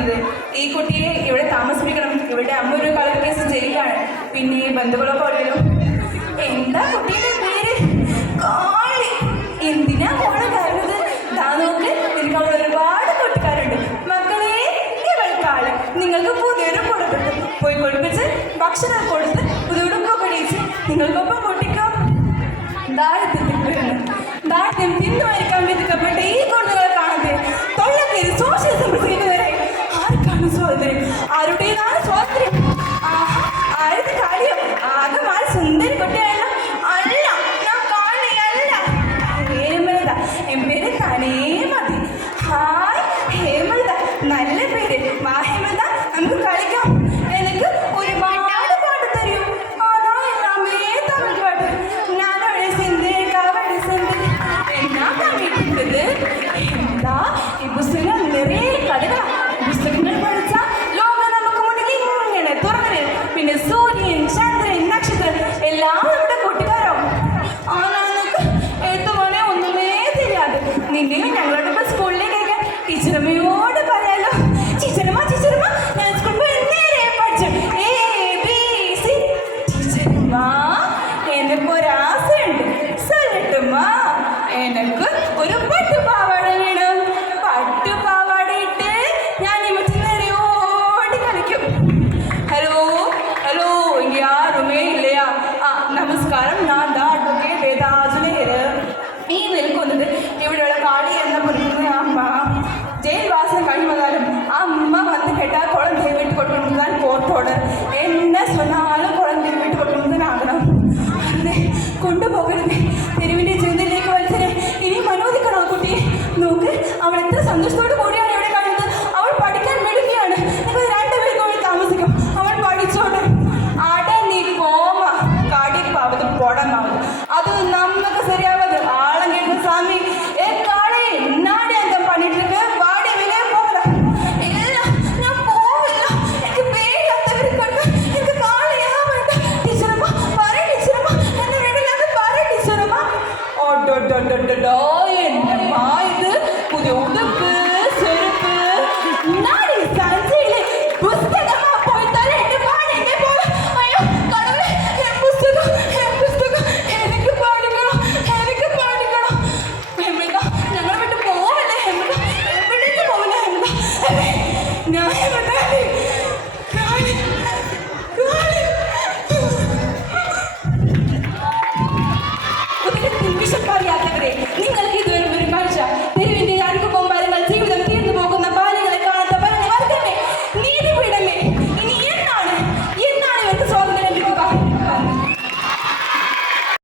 ചോദിക്കുന്നത്. ഈ കുട്ടിയെ ഇവിടെ താമസിപ്പിക്കണം. ഇവിടെ അമ്മ ഒരു കളർ കേസ് ജയിലാണ്. പിന്നെ ബന്ധുക്കളൊക്കെ ഉള്ളല്ലോ. എന്താ കുട്ടിയുടെ പേര്? കാളി. എന്തിനാ മോളെ കരുത്? ദാ നോക്ക്, എനിക്ക് അവിടെ ഒരുപാട് കൂട്ടുകാരുണ്ട്. മക്കളെ, ഇവൾ കാളി. നിങ്ങൾക്ക് പുതിയൊരു കൊടുത്തിട്ട് പോയി കൊടുപ്പിച്ച് ഭക്ഷണം കൊടുത്ത് പുതിയുടുപ്പൊക്കെ ഇടിച്ച് നിങ്ങൾക്കൊപ്പം പൊട്ടിക്കോ. ദാരിദ്ര്യം തിന്നു മരിക്കാൻ വിധിക്കപ്പെട്ട ഈ കൊണ്ടുകളെ കാണാതെ തൊള്ളക്കേരി സോഷ്യലിസം പ്രസംഗിക്കുന്നവരെ ആർക്കാണ് സ്വാതന്ത്ര്യം? ആരുടേതാണ് സ്വാതന്ത്ര്യം? ആരുടെ കാര്യം? ആകെ മാറി സുന്ദരി കുട്ടിയല്ല. അല്ല, ഞാൻ കാളിയല്ല. ഹേമലത. എൻ പേര് തനേ മതി. ഹായ് ഹേമലത, നല്ല പേര്. വാ ഹേമലത, നമുക്ക് കളിക്കാം. എനിക്ക് ഒരുപാട് പാട്ട് തരൂ. അതാ എല്ലാമേ തമിഴ് പാട്ട്. ഞാനവിടെ സിന്ധി കവടി സിന്ധി എന്നാ കണ്ടിട്ടുണ്ടത്. എന്താ ഈ പുസ്തകം നിറയെ കഥകളാ. പുസ്തകങ്ങൾ പഠിച്ചാൽ ലോകം നമുക്ക് മുന്നിൽ ഇങ്ങനെ തുറന്നു. പിന്നെ സൂര്യൻ, ചന്ദ്രൻ, നക്ഷത്രം എല്ലാം നമ്മുടെ കൂട്ടുകാരാവും. ആനക്ക് എഴുത്തുപോലെ ഒന്നുമേ தெரியாது. നിന്നെയും ഞങ്ങളുടെ സ്കൂളിലേക്ക് ടീച്ചറമ്മയോട് പറയാലോ. ടീച്ചറമ്മ ടീച്ചറമ്മ, ഞാൻ സ്കൂളിൽ പോയി നേരെ പഠിച്ചു ABC. ടീച്ചറമ്മ, എനിക്കൊരാശയുണ്ട്. സൊല്ലട്ടുമ്മ, എനിക്ക് ഒരു പട്ടുപാവാട വേണം. പട്ടുപാവാട ഇട്ട് ഞാൻ ഇമ്മച്ചി നേരെ ഓടി കളിക്കും. ഹലോ ഹലോ, ഇങ്ങ യാരുമേ ഇല്ലയാ? നമസ്കാരം, ഞാൻ അഡ്വക്കേറ്റ് വേദാജുനേര്. ഈ നിൽക്കുന്നത് ഇവിടെയുള്ള കാളി എന്ന പുറത്തുന്ന അമ്മ. ജയിൽവാസം കഴിഞ്ഞാലും ആ അമ്മ വന്ന് കേട്ടാൽ കുളം ദൈവം കൊണ്ടുവന്നാൽ കോട്ടോട് എന്നെ சொன்னா